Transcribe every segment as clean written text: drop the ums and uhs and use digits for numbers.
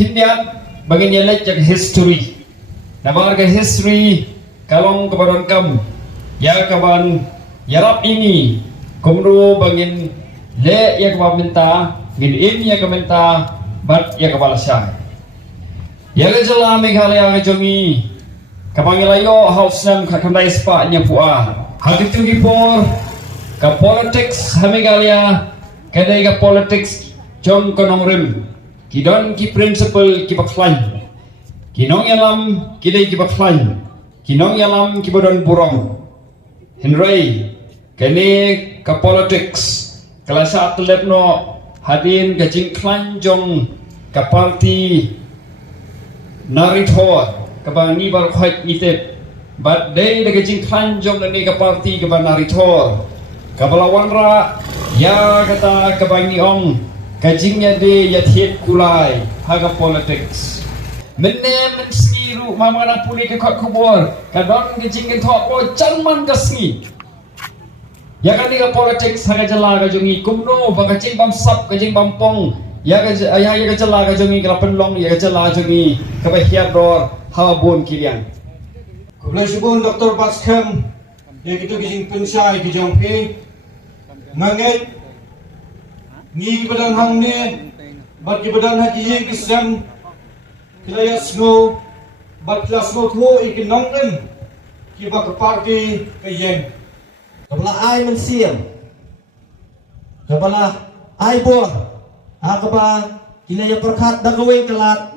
Hindian bangin yalet jak history. Nabar ke history kalong kebaran kam ya kaban yarap ini kumru bangin le ya kaminta gin in ya kaminta bat ya kabalasya. Ya ke jala Meghalaya ke jongi kapangilayo house nam kakandai spa nya puah. Hagitu gipor ka politics ha Meghalaya kadai ka politics jong konong rim. Kidon ki principle ki baklain. Kinong yalam kidai ki baklain. Kinong yalam ki bodon burong. Henry kene ka politics kelasa atlet no hadin ka jingklan jong ka parti narithor ka bang ni bar khait itep but day de ka jingklan jong ni ka parti ka bang narithor ka balawan ra ya kata ka bang ni ong kajingnya de yathiet kulai haga politics menne men skiru mamana puli ke khot khobor kadon kajing ke thok lo chanman kasni ya kan ni politics haga jala ga jungi kumno ba kajing bam sap kajing bam pong ya ga jala ga jungi ka penlong ya ga jala jungi ka ba hiat dor hawa bon kilian kublai subun Dr. Baskem ya gitu kajing pensai ki jongpi mangai ni badan hang ne bat ki badan ha ki ye ki sam kilaya snow bat la snow tho ik nong den ki ba ka party ka yen kabala ay man siyam kabala ay bo akaba kilaya perkhat da gawin kalat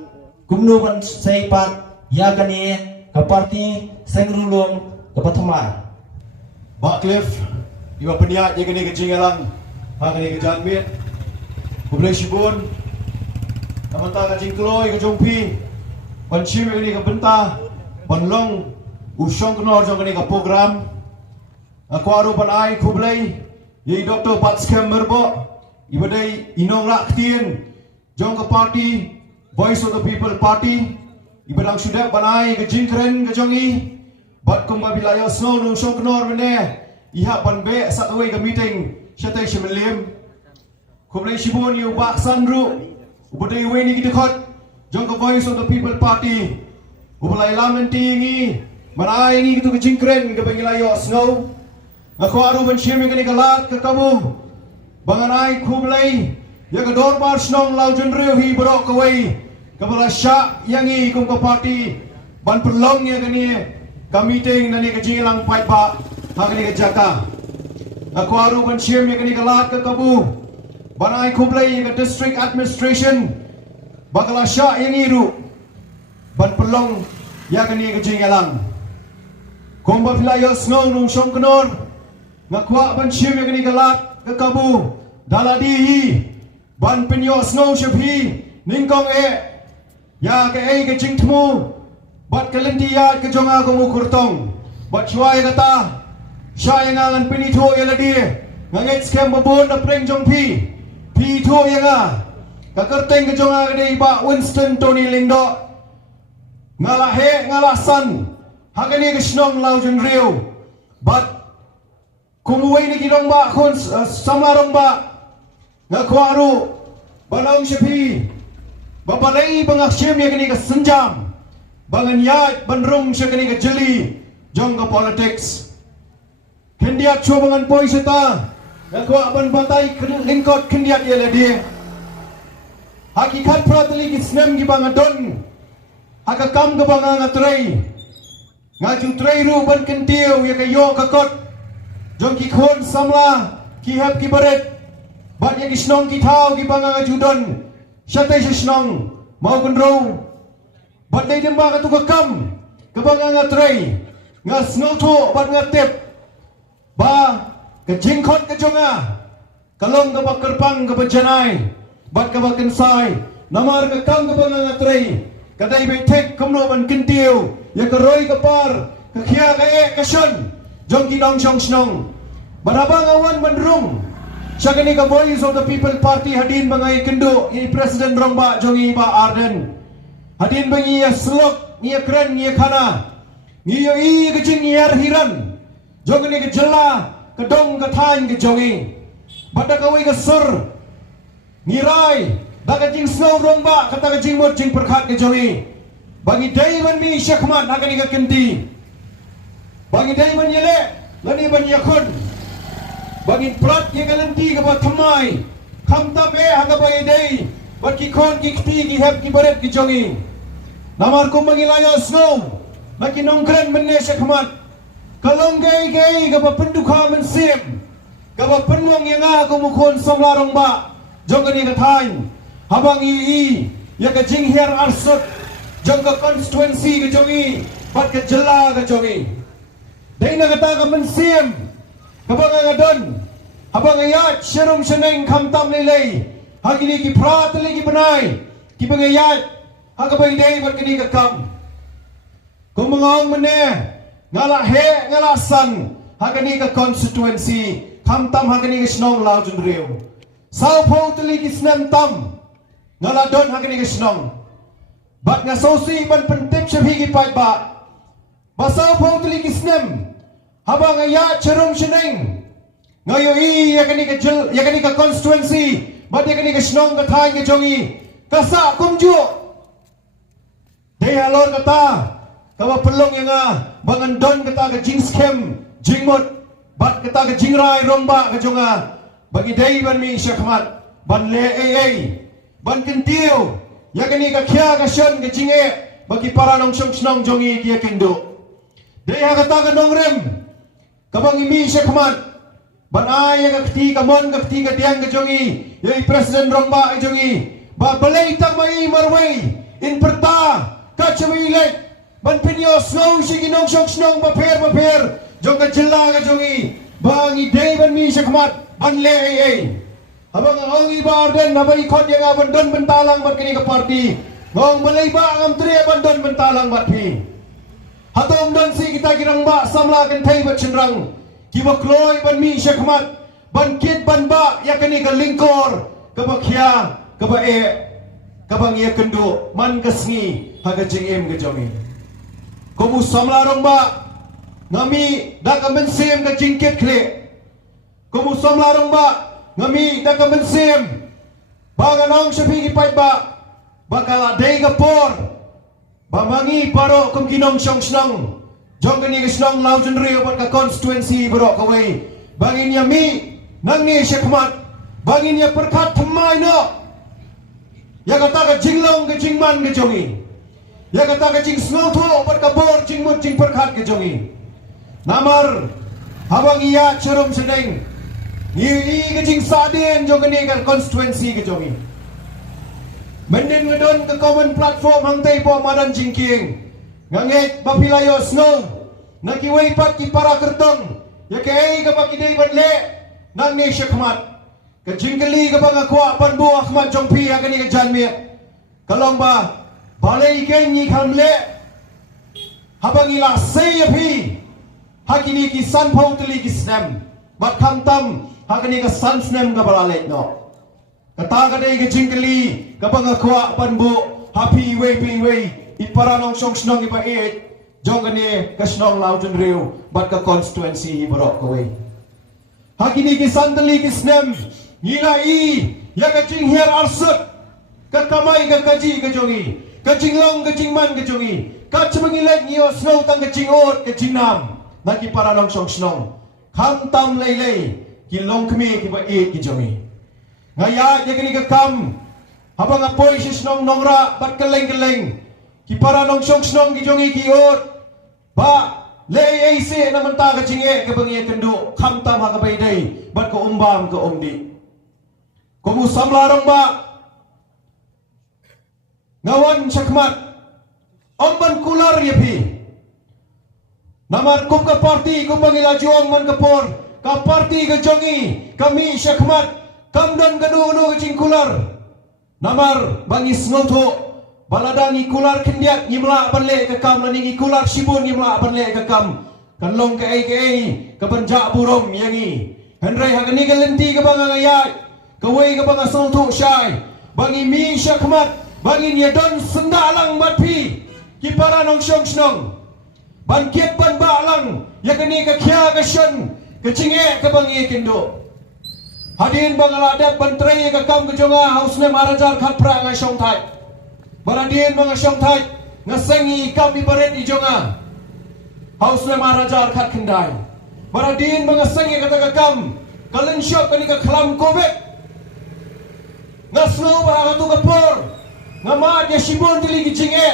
kumno ban say pat ya kani ka party sengrulong kapathama Baklif iba peniat ye kene kejingalang ha kene kejanmit kublai sibun namanta ka jingkloi ka jongpi panchim kene ka benta banlong usong knor jong kene ka program aku aru pan ai kublai ye Dr. Baskem merbo ibadai inong rak tien jong ka party Voice of the People Party ibadang sudah pan ai ka jingkren ka jongi bat kumba bilaya snow nung song knor mene iha pan be sakwe ka meeting syate shimelim kublai shibun yu bak sanru ubadai weni kita khot jong ka Voice of the People Party ubalai lamenti ngi manai ngi gitu ka jingkren ka bengilayo snow aku aru ban shimi ka ni kalat ka kamu banganai kublai ya ka dorbar snong lau jenriu hi borok ka wei ka bala sya yangi kum ka party ban perlong ya ka ni ka meeting na ni ka jingilang fight ba ha ka ni ka jaka aku aru ban shimi ka ni kalat ka kamu banai kublai ka district administration bakala sya yang iru ban pelong ya kani ka jingalang komba filayo snow nung song knor ngakwa ban shim ya kani kalat ka kabu daladi hi ban penyo snow shaphi ningkong ya ka ka jingtmu bat kalenti ya ka jonga ko mukurtong bat chwai kata sya yang ngan pinitho ya ladi ngangit scam babon na preng jong pi Pito yang kakerteng ke jonga gede iba Winston Tony Lingdo ngalah he ngalah san hakani ke snong lau jen riu bat kumuwei ni kidong ba kun samlarong ba ngakwaru balong shepi bapalai bangak syem ni kini ke senjam bangan yat banrung syakani ke jeli jong ke politics kendiat cubangan poi seta ngakwa ban bantai lingkot kendiat ye ledi hakikat prateli kisnem gi bangadon hakakam ke banga ngatrai ngaju trai ru ban kentiu ye kayo kakot jong ki khon samla ki hab ki baret bat ye kisnong ki thau ki banga ngajudon syate shnong mau gendro bat dai demba ka tu kakam ke banga ngatrai ngasnoto bat ngatep ba ke jingkot ke jonga kalong ke bakerpang ke bencanai bat ke bakensai namar ke kang ke bangangatrai kadai betek kumno ban kentiu ya ke roi ke par ke khia ke ke shon jong ki dong shong snong barabang awan bandrung syakani ke Voice of the People Party hadin bangai kendo ini Presiden Romba jongi ba Arden hadin bangi ya slok ni keren ni khana ni yo i ke jing yar hiran jong ni ke jela kedong ketan ke jongi pada kawai ke sur ngirai daga jing snow romba kata ka jing mod jing perkhat ke jongi bagi dai ban mi syakmat akan ni ka kenti bagi dai ban yele lani ban yakun bagi prat ye kalenti ka ba thamai kham ta be ha ka ba dai bat ki khon ki khti ki hep ki baret ki jongi namar ko mangilaya snow bagi nongkren menne syakmat kalong gai gai ka ba penduka men sim ka ba penwang yang aku mukon somla romba jongani ka thain habang i ya ka jing her arsut jong ka constituency ka jongi bat ka jela ka jongi dai na kata ka mensim ka ba nga don habang ayat syarum syaneng kham tam lelei hagini ki prat le ki banai ki bangayat ha ka bai dai bat kini ka kam kung mangong mene ngala he ngala san hagani ka constituency kham tam hagani ka snong lao jun riu sao po tali ki snem tam ngala don hagani ka snong bat nga sosi ban pentip shabi ki pai ba sao po tali ki snem habang aya charum sheneng ngayo i yakani ka jil yakani ka constituency bat yakani ka snong ka thai ka jongi kasa kumju dei halor kata kawa pelong yang bangan don kata ka jing scam jingmut bat kata ka jingrai romba ka jonga bagi dai ban mi syakmat ban le ban kentiu yakani ka khya ka shan ka jinge bagi para nong snong jongi kia kindo dei ha kata ka nongrem kabang mi syakmat ban ay ka khti ka mon ka khti ka tiang ka jongi yai president romba ka jongi ba balai tang mai marwai in perta ka chwi le ban pinyo snow shigi nong snong ba per jong ka jilla ka jongi bangi dei ban mi syakmat ban le habang ang ibar den nabai khot yang ban don bentalang bat kini ka parti ngong malai ba ngam tre ban don bentalang bat phi hatom don si kita kirang ba samla kan thai bat chenrang ki ba kloi ban mi syakmat ban kit ban ba ya kini ka lingkor ka ba khia ka ba ka bang ye kendo man kasngi haga jingem ka jongi komu samla rong ba ngami da ka mensim ka jingket khle komu samla rong ba ngami da ka mensim ba ganong shapi ki pai ba bakala dei ka por ba mangi paro kum kinong shong snong jong ka ni ka snong laujen rio bat ka constituency bro ka wei bangin ya mi nang ni syakmat bangin ya perkhat thamai no ya kata ka jinglong ka jingman ka jongi ya kata ka jing snow tho bat ka bor jingmut jing perkhat ka jongi namar habang iya charum sedeng ni ka jing sadien jong ni ka constituency ka jongi menden wedon ka common platform hang tei po madan jingking nganget bapilayo snow nakiway pat ki para kertong ya kay ka pakidei badle nang ni syakmat ka jingkali ka bang akwa panbu ahmad jongpi agani ka janmi kalong ba balai ken ni khamle habang ila sayapi hakini ki san pautli ki snem bat khamtam hakini ka san snem ka balale no kata ka dei ka jingkali ka bang akwa panbu happy way ipara nong song snong ipa jongane ka snong lauten riu bat ka constituency ibarok ko way hakini ki santali ki snem nila ya ka jing her arsut ka kamai ka kaji ka jongi ka jinglong ka jingman ka jongi ka chmangilet niyo snow tang ka jingot ka jinam naki para nong song snong kham tam lei ki long kmi ki ba ki jongi ngaya ya kini ka kam habang apoy si snong nongra bat keleng ki para nong song snong ki jongi ki ot ba lei se na manta ka jinge ka bangi kendo kham tam ha ka bai dai bat ko umbam ka omdi komu samlarong ba ngawan syakmat omban kular yapi namar kum ka parti kum bangila juang man kapor ka parti ka jongi kami syakmat kamdan kadu ka jing kular namar bangi snoto baladangi kular kendiak nyimla banle ka kam laningi kular sibun nyimla banle ka kam kanlong ka ai ka banja burong yangi henry hagani ka lenti ka bangayai kawai ka bang asal tu syai bangi mi syakmat bangi nia don sendalang batpi ki para nong syong snong ban kiet ban balang ya kani ka khya ka shan ka chinge ka bangi kendo Hadirin bang adat bantrai ke kam ke jonga hausne marajar khat pra ngai song thai. Baradien bang song thai ngasengi kam ibaret di jonga. Hausne marajar khat kendai. Baradien bang ngasengi kata ke kam kalen syok kani ke klam kobek. Ngasno ba tu kapor. Ngama dia sibon tili ki jinge.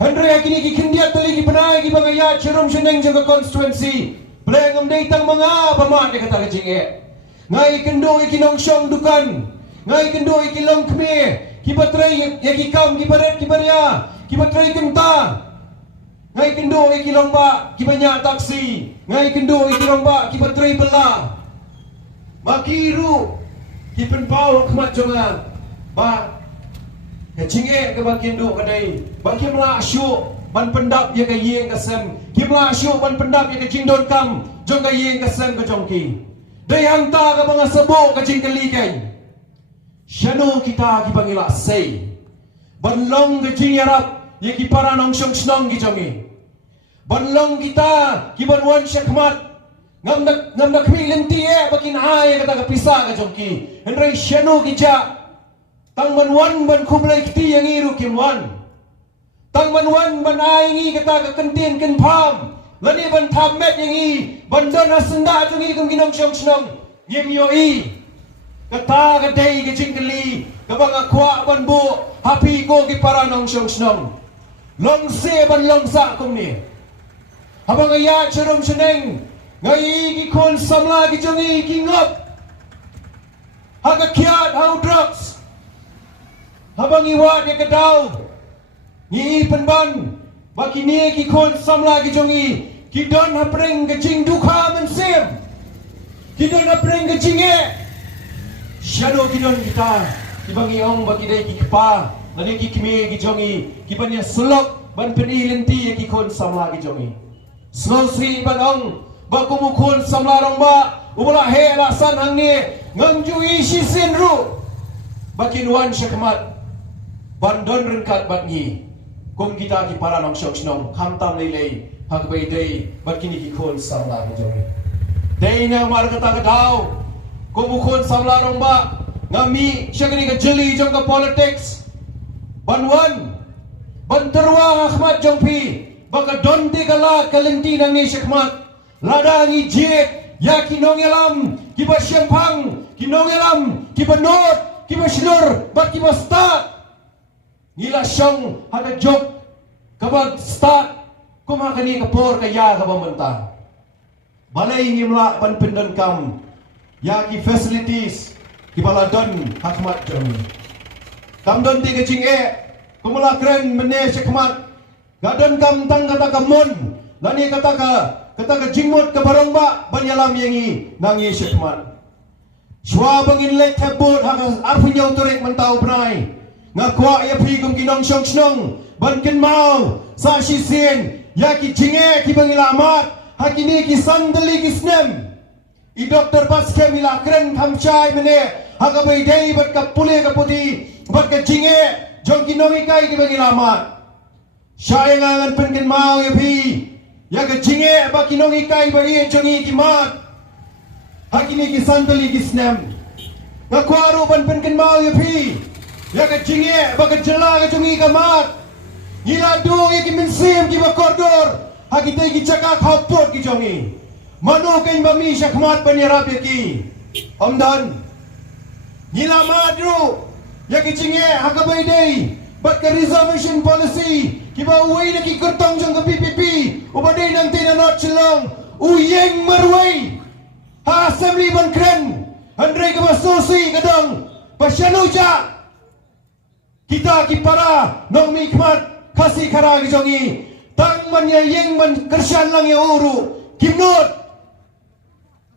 Andre kini ki kindia tili ki benai ki bangaya cerum seneng jaga constituency. Blengam dei tang manga pama dia kata ke jinge. Ngai kendo iki nong syong dukan. Ngai kendo iki long kme. Ki batrai ya ki kam ki baret ki baria. Ki batrai kenta. Ngai kendo iki long ba ki banyak taksi. Ngai kendo iki long ba ki batrai bela. Makiru ki penpau khmat jonga. Ba ke cinge ke bakin du kadai. Ba ki mla syu ban pendap ya ke yeng kasem. Ki mla syu ban pendap ya ke jingdon kam. Jong ke yeng kasem ke jongki. Dai hangta ka mga sabo ka jingkali kay. Syanu kita ki bangila say. Banlong ka jingyarap ye ki para nong syong snong ki jongi. Banlong kita ki banwan syakmat. Ngam nak kmi lenti bakin ay kata ka pisa ka jongki. Henry syanu ki ja. Tang banwan ban kublay kiti yang iru kimwan. Tang banwan ban ay ngi kata ka kentin ken pam. Lani ban thamet yang i bandon hasenda jungi kum ginong syong snong yem yo i kata ka dei ke jingkali ka bang akwa ban bu happy ko ki para nong syong snong long se ban long sa kum ni habang ya cherum seneng ngai ki kon samla ki jungi ki ngop haga kiat how drugs habang iwa de kadau ni penban baki ni ki kon samla ki jongi ki don hapring ke jing duka mensim ki don hapring ke jinge shadow ki don kita ki bangi ong baki dai ki pa nani ki kime ki jongi ki banya sulok ban peni lenti ki kon samla ki jongi slow sri ban ong ba kumu kon samla rong ba ubala he alasan hang ni ngangjui shisin ru baki nuan syakmat bandon ringkat batngi kum kita ki para nong syok snong khamtam lei hak bai dei bakini ki khon samla ki jongi dei na mar kata ka dau kum khon samla rong ba ngami syakni ka jeli jong ka politics banwan banterwa ahmad jongpi baka donte kala kalenti nang ni syakmat ladangi jet ya ki nongelam ki ba syempang ki nongelam ki banot ki ba slur ba ki ba start Nila siyang hada joke kabag start kumakani kapor kaya kabamanta. Balay ngimla panpindan kam yaki facilities kibaladon hakmat jami. Kamdon tiga cinge kumula keren mene syakmat gadon kam tang kata kamun lani kata ka jingmut ka barongba banyalam yangi nangi syakmat. Shwa bangin lek tabut hak arfinya uturik mentau benai. Ngakwa ya pi kum kinong syong snong ban ken mau sa shi sin ya ki jinge ki bangilamat hakini ki sandali ki snem i doktor baske mila kren khamchai mene hagabai dei bat ka pule ka puti bat ka jinge jong kinong ikai ki bangilamat syayangan pen ken mau ya pi ya ka jinge ba kinong ikai bari jongi ki mat hakini ki sandali ki snem ngakwa ru ban pen ken mau ya pi ya ka jinge baka jela ka jungi ka mat ngila do ya ki minsim ki ba koridor hakite ki chaka khapot ki jongi manu kain ba mi syakmat panirap ya ki amdan ngila madru ya ki jinge hakabai dei bat ka reservation policy ki ba uwi na ki kertong jong ka PPP ubadai nang tinanot silong uyeng marway ha assembly ban kren andre ka ba susi kadang pasyanuja kita ki para nong mikmat kasih kara ki jongi tang man ya yeng man kersian lang ya uru kimnot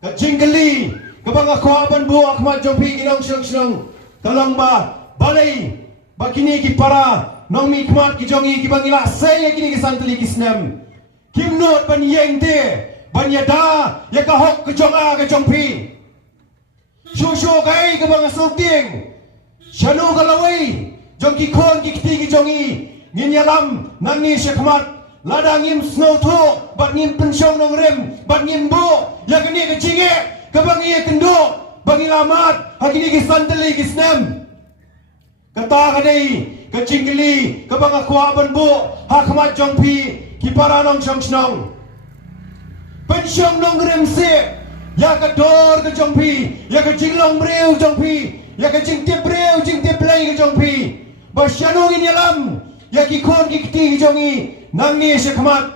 ka jingkali ka bang akwa ban bu akmat jompi kinong syong tolong ba balai bakini ki para nong mikmat ki jongi ki bangila saya kini ki santli ki snem kimnot ban yeng te ban ya da ya ka hok ke jonga ke jompi shusho kai ka bang sulting syanu kalawai jong ki kon ki kiti ki jongi ngin yalam nani syakmat ladang im snow to bat ngin pensyong nong rem bat ngin bo ya kini ke jinge ke bang ye kendo bangilamat hakini gisantali gisnem kata kadai kecingli kabangakwa banbo hakmat jongpi kiparanong song pensyong nong remse ya kador ke jongpi ya kecinglong breu jongpi ya kecingtip breu jingtip play ke jongpi basyanong inyalam ya kikon kikti jongi nangi sekmat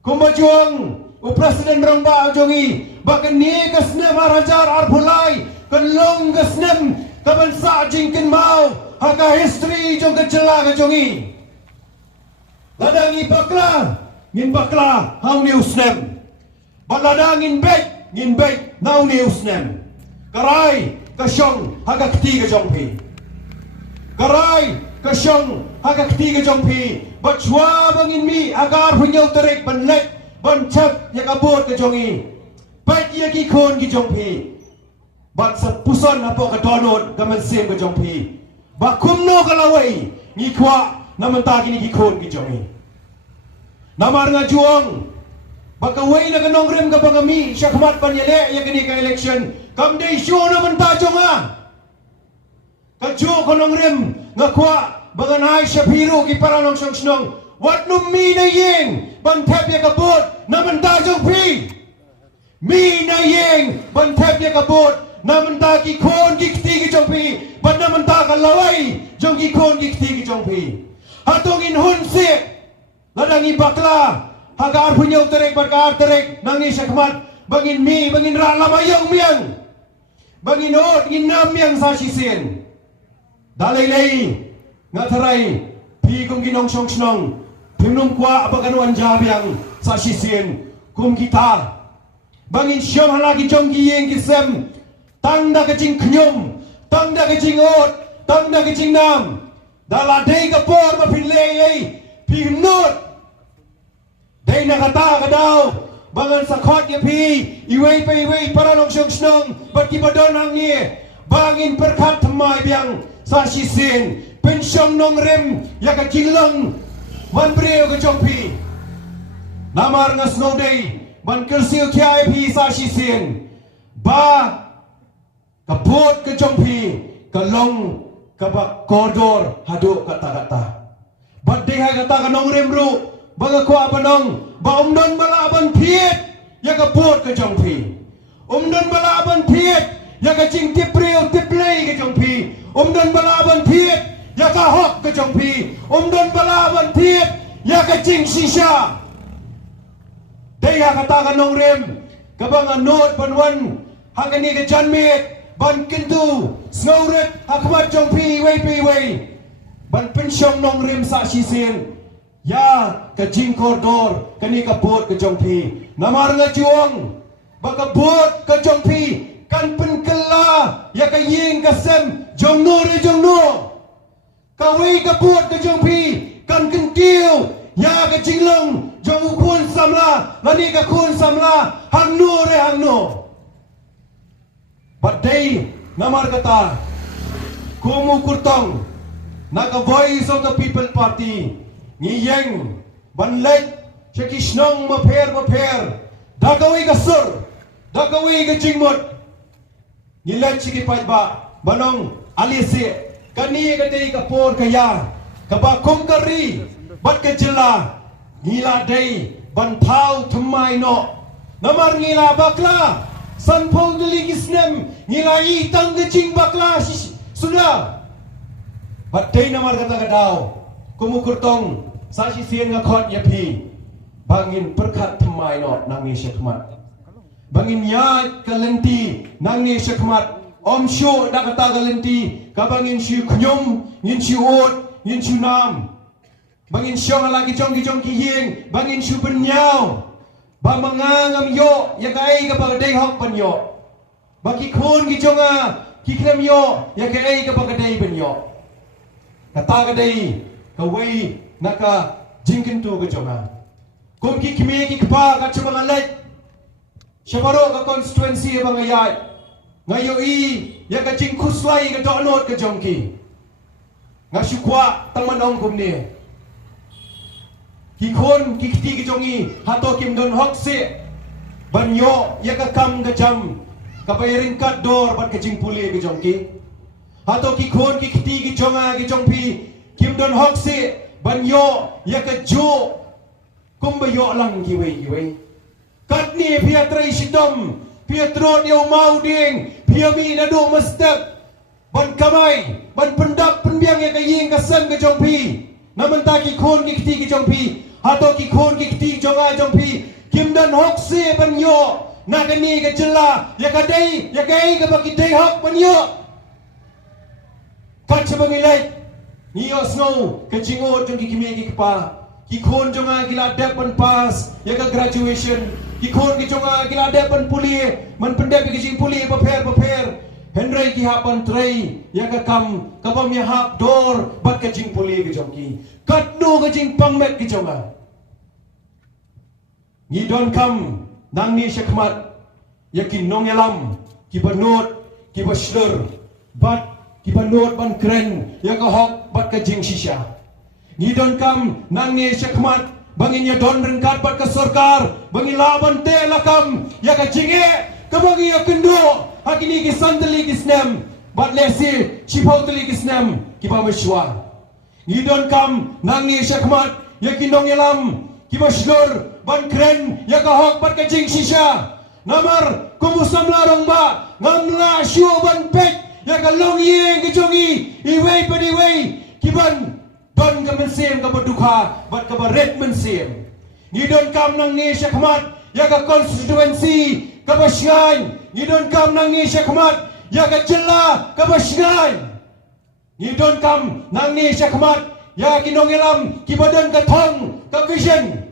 kumbajuang Presiden merangba jongi bahkan ni kesnem arajar arpulai kelong kesnem kabansa jingkin mau haka history jong kejela ke jongi ladang ngin bakla hau ni usnem baladang ngin bek nau ni usnem karai kasyong haka keti ke jongpi karai kasyong haka keti ke jongpi bachwa bangin mi agar punyau terik benlek bancak yang abot ke jongi baik ia kikon ki jongpi bat sepuson apa ke donot ke mensim ke jongpi ba kumno kalawai ngikwa namanta kini kikon ki jongi namar ngajuang ba kawai na kanong rem ka pangami syakmat panyele ya kini ka election kamdei show namanta jonga kajo kanong rem ngakwa baganay Shapiro ki paranong song wat num mi na yeng ban thep ya kabot naman ta jong pi mi na yeng ban thep ya kabot naman ta ki khon ki kti ki jong pi ban naman ta ka lawai jong ki khon ki kti ki jong pi hatong in hun se ladang i bakla hagar punyau terek bakar terek nangi syakmat bangin mi bangin ra lamayong miang bangin ot in nam miang sa sisen dalai lei ngatarai pi kong ginong song snong Pinung kwa abaganuan jabiang sa sisien kum kita bangin syom halagi jong giyeng kisem tangda kecing knyum tangda kecing ot tangda kecing nam daladei kapor mapinlei pinut dei nakata kadaw bangan sakot ya pi iwei pe iwei paranong syong snong bat kibadon hangi bangin perkat temai biang sa sisien pensyong nong rem ya kacinglang ban breu ke jongpi namar nga snow day ban kersil kia pi sa sisien ba kapot ke jongpi kalong kabak koridor haduk kata-kata bat deha kata kanong remru baga kwa banong ba umdon balaban piet ya kapot ke jongpi umdon balaban piet ya ka jing tip breu tip play ke jongpi umdon balaban piet ya ka hok ke jongpi umdon balaban tiet ya ka jing sisha daya kata kanong rem kabang anot banwan hangani ke janmit ban kintu snowret hakmat jongpi wei ban pensyong nong rem sa sisen ya ka jing koridor kani ka bot ke jongpi namar nga juang baka bot ke jongpi kan penkela ya ka ying kasem jongno re jongno kawai kaput ke jongpi kan kentil ya ke jinglong jong ukun samla lani ka kun samla hangno re hangno badai namar kata kumu kurtong naka voice of the people party ngiyeng banlek chekishnong maper dagawai ka sur dagawai ka jingmot ngilek chikipaj ba banong alise kani kadai kapor kaya kabakum kari bat kejela ngila dai bantau thmai no namar ngila bakla sanpong dili gisnem ngila itang gejing bakla sudah bat dai namar kata kadaw kumukurtong sa sisien ngakot yapi bangin perkat thmai no nangi syakmat bangin ya kalenti nangi syakmat Om syo dak kata galenti kabangin syu knyum ngin syu ot ngin syu nam bangin syo lagi jong ki hing bangin syu benyau bang mangangam yo ya kai ka pagadai hok benyo baki khun ki jonga ki krem yo ya kai ka pagadai benyo kata kadai kawai naka jingkin tu ka jonga kum ki kime ki kpa ka chuma ngalai syabaro ka constituency bang ayat ngayo ya ka jing kuslai ka donot ka jongki ngasyukwa tamanong kumni ki khon ki kti ki jongi hato kim don hokse banyo ya ka kam ka jam kapay ringkat dor bat kajing puli ke jong ki hato ki khon ki khti ki jonga ki jong pi kim don hok si ban yo ya ka jo kum ba yo lang ki wei kat ni pia trai sidom pia tro dia mau ding pia mi na do mestep ban kamai ban pendap penbiang ya ka ying ka san ke jong pi naman ta ki khon ki khti ki jong pi hato ki khon ki khti jonga jong pi kim don hok si ban yo na ka ni ka jela ya ka dei ka baki dei hok ban yo kat sebangilai ni yo snow ka jingo jong ki kimi ki pa ki khon jonga gila dep ban pas ya ka graduation ki khon ki jonga gila dep ban puli man pendep ki jing puli paper Henry ki hapan tray ya ka kam ka bam ya hap dor bat ka jing puli ki jong ki kat no ka jing pangmet ki jonga ni don kam nang ni syakmat ya ki nong yalam ki banot ki bashlur bat ki banot ban kren ya ka hok bat ka jing shisha ni don kam nang ni syakmat bangin ya don rengkat bat ka sarkar bangin laban te lakam ya ka jinge ka bangi ya kendo hakini ki sandali ki snem bat lesi chipau tali ki snem ki ba mashwa ni don kam nang ni syakmat ya ki nong yalam ki bashlur ban kren ya ka hok bat ka jing shisha namar kumusam larong ba ngamla shu ban pek ya ka long yeng ki jongi iwei pa iwei ki ban don ka mensem ka badukha bat ka baret mensem ni don kam nang ni syakmat ya ka constituency ka basyan ni don kam nang ni syakmat ya ka jela ka basyan ni don kam nang ni syakmat ya ki nongelam ki badan ka thong ka vision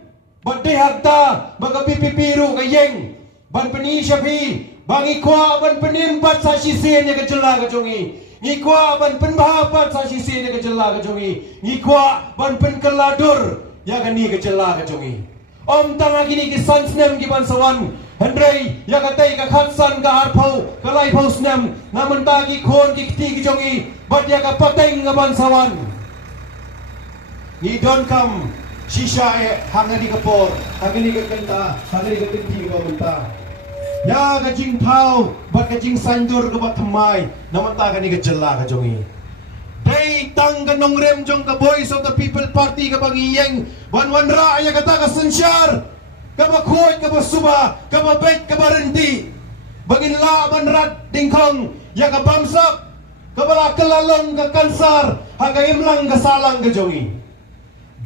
bat de hakta baka pipipiru ka yeng ban pani syafi bangi kwa ban penim bat sa sisen ya ka jela ka jongi ni kwa ban penbah bat sa sisen ya ka jela ka jongi ni kwa ban pen keladur ya ka ni ka jela ka jongi om tanga kini ki sansnem ki ban sawan Henry ya ka tai ka khatsan ka harpau ka lai pau snem naman ta ki khon ki khti ki jongi bat ya ka pateng ka ban sawan ni don kam shisha hangani ka por hangani ka kanta hangani ka tinti ka banta ya ka jing thau bat ka jing sandur ka bat thamai naman ta ka ni ka jella ka jongi dei tang ka nongrem jong ka voice of the people party ka bangiyeng wan ra ya ka ta ka sensyar ka ba khoi ka ba suba ka ba bet ka ba rendi bangin la ban rat dingkong ya ka bamsap ka bala kelalong ka kansar haga imlang ka salang ka jongi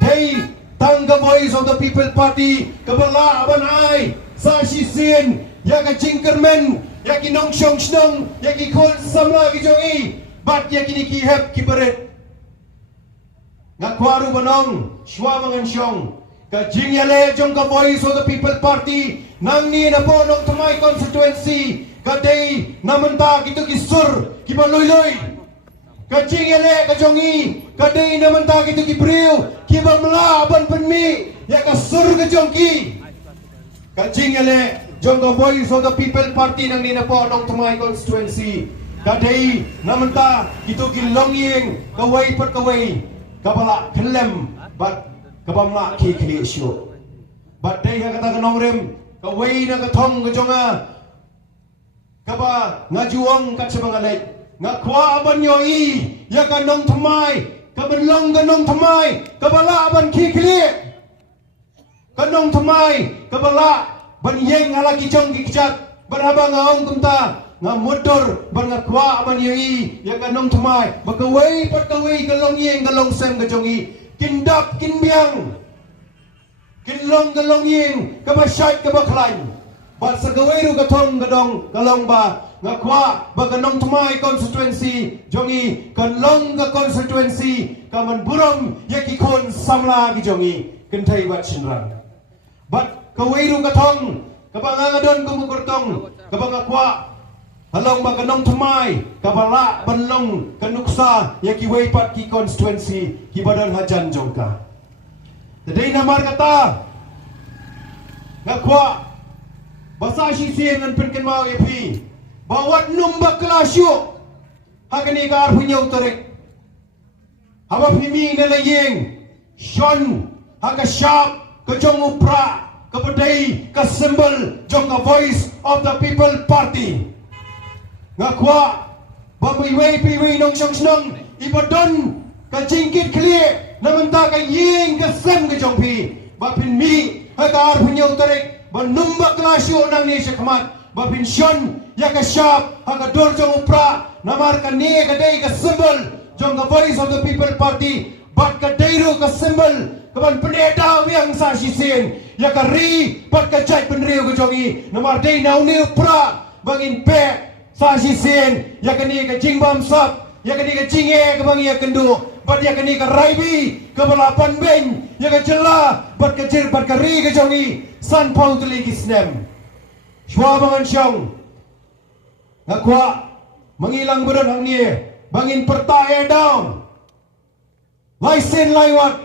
dei tang ka voice of the people party ka bala ban ai sa shisin ya ka jingkermen ya ki nong shong shnong ya ki khol samla ki jongi bat ya ki hep ki beret ngakwaru banong shwa mangan shong ka jingyale jong ka voice of the people party nang ni na po nong tumay constituency ka day namanta kito ki sur ki baloy ka jingyale ka jongi ka day namanta kito ki briu ki bamla ban penmi ya ka sur ka jongki ka jingyale jong ka voice of the people party nang ni na po nong tumay constituency ka day namanta kito ki longyeng ka way pat ka way ka bala kelem bat kabamla ki kli syo bat dei ha kata kanongrem ka wei na ka thong ka jonga ka ba ngajuang ka sebangalai ngakwa ban yoi ya ka nong thamai ka benlong ka nong thamai ka bala ban ki kli ka nong thamai ka bala ban yeng hala ki jong ki kijat berhaba ngaong kumta nga motor ban ngakwa ban yoi ya ka nong thamai ba ka wei pat ka wei ka long yeng ka long sem ka jongi kindap kinbiang kinlong galong ying kamasyat kabaklan bat sa gaweru katong gadong galong ba ngakwa ba kanong tumay constituency jongi kanlong ka constituency kaman burom yakikon samla ki jongi kentay bat sinrang bat kaweru katong kabangangadon kumukurtong kabangakwa halong ba kanong tumay kabala banlong kanuksa yakiway pat ki constituency kibadan hajan jongka today namar kata ngakwa basa sisiyan ng pinkin mga epi bawat numba klasyo hagani ka arpunya utarik haba pimi nalayeng Sean haga sharp kajong upra kapaday ka symbol jong ka voice of the people party ngakwa bapiwi nong song snong ibadon ka jingkit klie namanta ka ying ka sem ka jongpi bapin mi hakar punyau tarik banumbak lasyo nang ni syakmat bapin shon ya ka shap haka dor jong upra namar ka ni ka dei ka symbol jong ka voice of the people party bat ka deiru ka symbol kaban peneda yang sa sisien ya ka ri bat ka jai penriu ka jongi namar dei nau ni upra bangin pe sa sisien ya ka ni ka jingbam sap ya ka ni ka jinge ka bangi ya kendu bat ya ka ni ka raibi ka balapan ben ya ka jela bat ka jir bat ka ri ka jongi san pau tuli kisnem shwa bangan syang ngakwa mengilang badan hang ni bangin pertae down laisen laiwat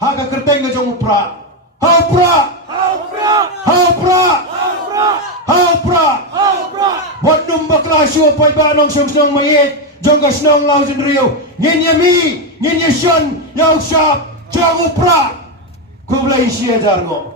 haga kerteng ka jong upra Haupra Wat numbak lasyo pay banong siyong mayit jong ka snong lau jen riyo Nginya mi Nginya syon Yaw syap Jang upra Kublai siya jargo